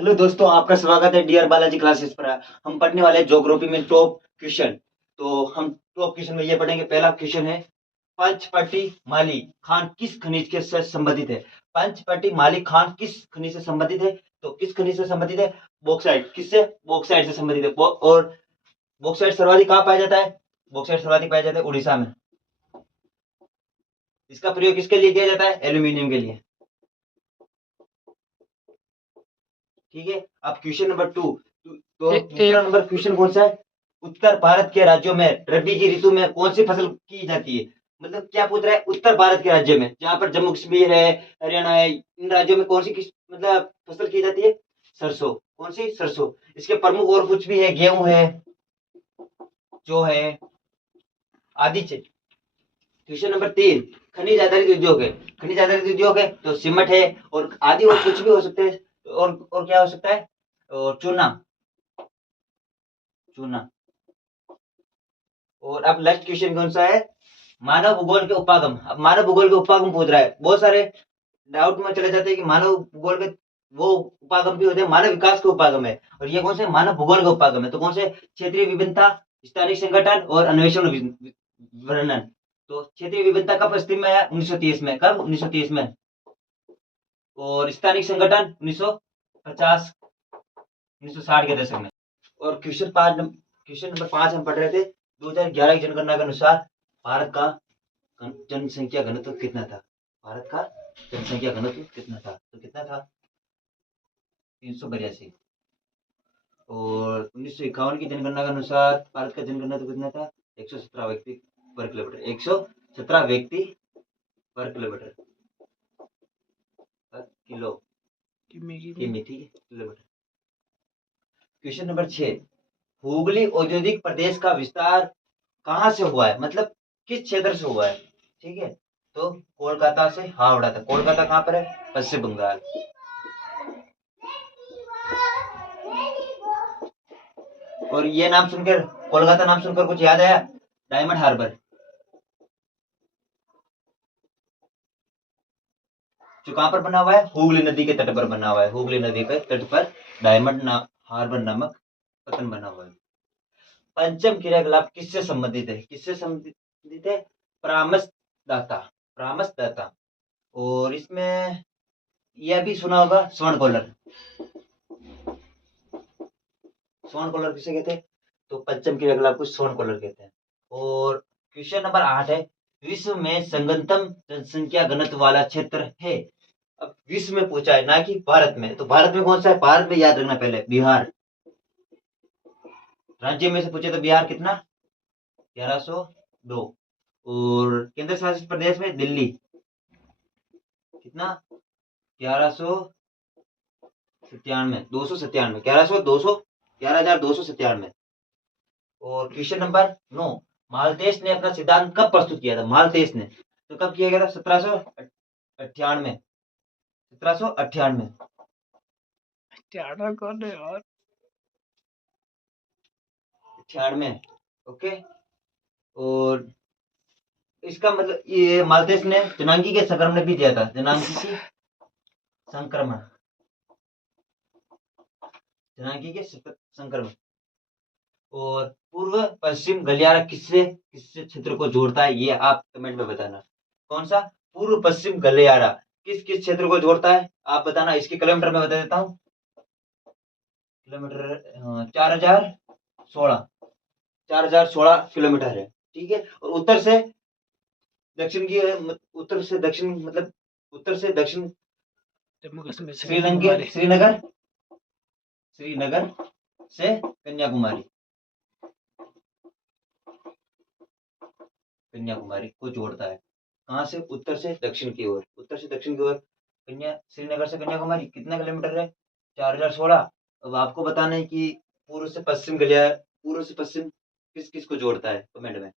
Hello दोस्तों, आपका स्वागत है डियर बालाजी क्लासेस पर। हम पढ़ने वाले ज्योग्राफी में टॉप क्वेश्चन। तो हम टॉप क्वेश्चन में ये पढ़ेंगे। पहला क्वेश्चन है, पंचपटी माली खान किस खनिज के से संबंधित है? पंचपटी माली खान किस खनिज से संबंधित है? तो किस खनिज से संबंधित है? बॉक्साइट। किससे? बॉक्साइट से संबंधित है। और बॉक्साइट सर्वाधिक कहाँ पाया जाता है? बॉक्साइट सर्वाधिक पाया जाता है उड़ीसा में। इसका प्रयोग किसके लिए किया जाता है? एल्यूमिनियम के लिए। ठीक है। अब क्वेश्चन नंबर 2। तो दूसरा नंबर क्वेश्चन कौन सा है? उत्तर भारत के राज्यों में रबी की ऋतु में कौन सी फसल की जाती है? मतलब क्या पूछ रहा है? उत्तर भारत के राज्य में, जहां पर जम्मू कश्मीर है, हरियाणा है, इन राज्यों में कौन सी किस मतलब फसल की जाती है? सरसों। कौन सी? सरसों। इसके प्रमुख और कुछ भी है, गेहूं है, जो है, आदि। क्वेश्चन नंबर 3, खनिज आधारित उद्योग है। खनिज आधारित उद्योग है तो सीमेंट है, और आदि और कुछ भी हो सकते हैं। और क्या हो सकता है? और चूना। चूना। और अब नेक्स्ट क्वेश्चन कौन सा है? मानव भूगोल के उपागम। अब मानव भूगोल के उपागम पूछ रहा है। बहुत सारे डाउट में चले जाते हैं कि मानव भूगोल के वो उपागम भी होते हैं, मानव विकास के उपागम है, और ये कौन से? मानव भूगोल के उपागम है। तो कौन से? क्षेत्रीय विभिन्नता, स्थानिक संगठन और अन्वेषण वर्णन। तो क्षेत्रीय विभिन्नता कब अस्तित्व में आया? 1930 में। कब? 1930 में। और स्थानिक संगठन 1950, 1960 के दशक में। और क्वेश्चन नंबर 5 हम पढ़ रहे थे। 2011 की जनगणना के अनुसार भारत का जनसंख्या घनत्व कितना था? भारत का जनसंख्या घनत्व कितना था? तो कितना था? 382। और 1951 की जनगणना के अनुसार भारत का जनघनत्व कितना था? 117 व्यक्ति पर किलोमीटर। 117 व्यक्ति पर किलोमीटर, पर किलो किमी, ठीक है, किलोमीटर। क्वेश्चन नंबर 6, हुगली औद्योगिक प्रदेश का विस्तार कहाँ से हुआ है? मतलब किस क्षेत्र से हुआ है? ठीक है। तो कोलकाता से हावड़ा तक। कोलकाता कहाँ पर है? पश्चिम बंगाल। और ये नाम सुनकर, कोलकाता नाम सुनकर कुछ याद आया? डायमंड हार्बर, जो कहां पर बना हुआ है? हुगली नदी के तट पर बना हुआ है। हुगली नदी के तट पर हार्बर नामक पतन बना हुआ है। पंचम क्रियाकलाप किससे संबंधित है? किससे संबंधित है? परामर्श दाता। परामर्श दाता। और इसमें यह भी सुना होगा, स्वर्ण कॉलर। स्वर्ण कॉलर किसे कहते हैं? तो पंचम क्रियाकलाप को स्वर्ण कॉलर कहते हैं। और क्वेश्चन नंबर 8 है, विश्व में संगतम जनसंख्या घनत्व वाला क्षेत्र है। अब विश्व में पूछा है, ना कि भारत में। तो भारत में कौन सा है? भारत में याद रखना पहले, बिहार। राज्य में से पूछे तो बिहार कितना? 1102। और केंद्र शासित प्रदेश में दिल्ली कितना? 1197, 297, 11,297। और क्वेश्चन नंबर 9, मालतेस ने अपना सिद्धांत कब प्रस्तुत किया था? मालतेस ने तो कब किया गया था? 1798। 1798। 98। ओके। और इसका मतलब ये मालतेस ने जनांगी के संक्रमण भी दिया था। जनांगी की संक्रमण, जनांगी के संक्रमण। और पूर्व पश्चिम गलियारा किससे किससे क्षेत्र को जोड़ता है? ये आप कमेंट में बताना। कौन सा? पूर्व पश्चिम गलियारा किस किस क्षेत्र को जोड़ता है? आप बताना। इसके किलोमीटर में बता देता हूँ। किलोमीटर 4016, 4016 किलोमीटर है। ठीक है। और उत्तर से दक्षिण की, उत्तर से दक्षिण मतलब उत्तर से दक्षिण श्रीनगर, श्रीनगर, श्रीनगर से कन्याकुमारी, कन्याकुमारी को जोड़ता है। कहाँ से? उत्तर से दक्षिण की ओर। उत्तर से दक्षिण की ओर श्रीनगर से कन्याकुमारी कितना किलोमीटर है? 4016। अब आपको बताना है कि पूर्व से पश्चिम गलियारा, पूर्व से पश्चिम किस किस को जोड़ता है? कमेंट में।